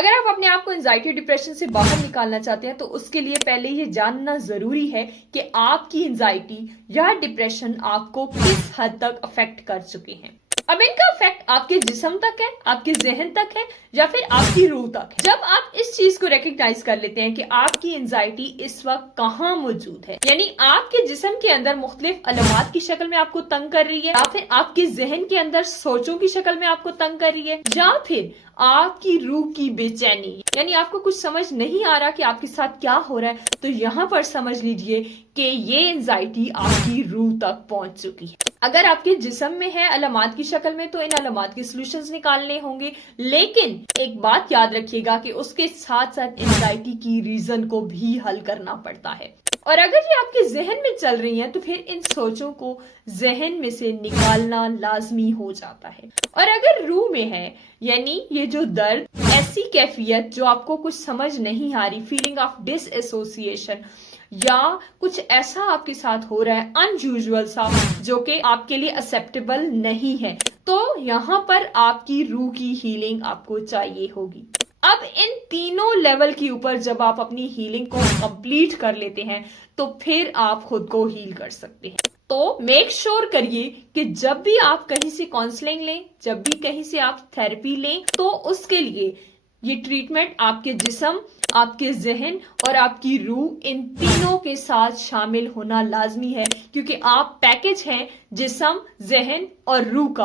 अगर आप अपने आप को एंजाइटी डिप्रेशन से बाहर निकालना चाहते हैं तो उसके लिए पहले ये जानना जरूरी है कि आपकी एंजाइटी या डिप्रेशन आपको किस हद तक अफेक्ट कर चुके हैं। अब इनका इफेक्ट आपके जिस्म तक है, आपके जहन तक है या फिर आपकी रूह तक है। जब आप इस चीज को रिकग्नाइज कर लेते हैं कि आपकी एंजाइटी इस वक्त कहाँ मौजूद है, यानी आपके जिस्म के अंदर मुख्तलिफ अलामात की शक्ल में आपको तंग कर रही है, या फिर आपके जहन के अंदर सोचों की शक्ल में आपको तंग कर रही है, या फिर आपकी रूह की बेचैनी, यानी आपको कुछ समझ नहीं आ रहा कि आपके साथ क्या हो रहा है, तो यहाँ पर समझ लीजिए कि ये एंजाइटी आपकी रूह तक पहुंच चुकी है। अगर आपके जिस्म में है अलामात की शक्ल में तो इन अलामात के सॉल्यूशंस निकालने होंगे, लेकिन एक बात याद रखिएगा कि उसके साथ साथ एंजाइटी की रीजन को भी हल करना पड़ता है। और अगर ये आपके जहन में चल रही हैं तो फिर इन सोचों को जहन में से निकालना लाजमी हो जाता है। और अगर रूह में है, यानी ये जो दर्द, ऐसी कैफियत जो आपको कुछ समझ नहीं आ रही, फीलिंग ऑफ डिसएसोसिएशन, या कुछ ऐसा आपके साथ हो रहा है अनयूजुअल सा जो कि आपके लिए एक्सेप्टेबल नहीं है, तो यहाँ पर आपकी रूह की हीलिंग आपको चाहिए होगी। अब इन तीनों लेवल के ऊपर जब आप अपनी हीलिंग को कंप्लीट कर लेते हैं तो फिर आप खुद को हील कर सकते हैं। तो मेक श्योर करिए कि जब भी आप कहीं से काउंसलिंग लें, जब भी कहीं से आप थेरेपी लें, तो उसके लिए ये ट्रीटमेंट आपके जिस्म, आपके जहन और आपकी रूह, इन तीनों के साथ शामिल होना लाजमी है, क्योंकि आप पैकेज हैं जिस्म, जहन और रूह का।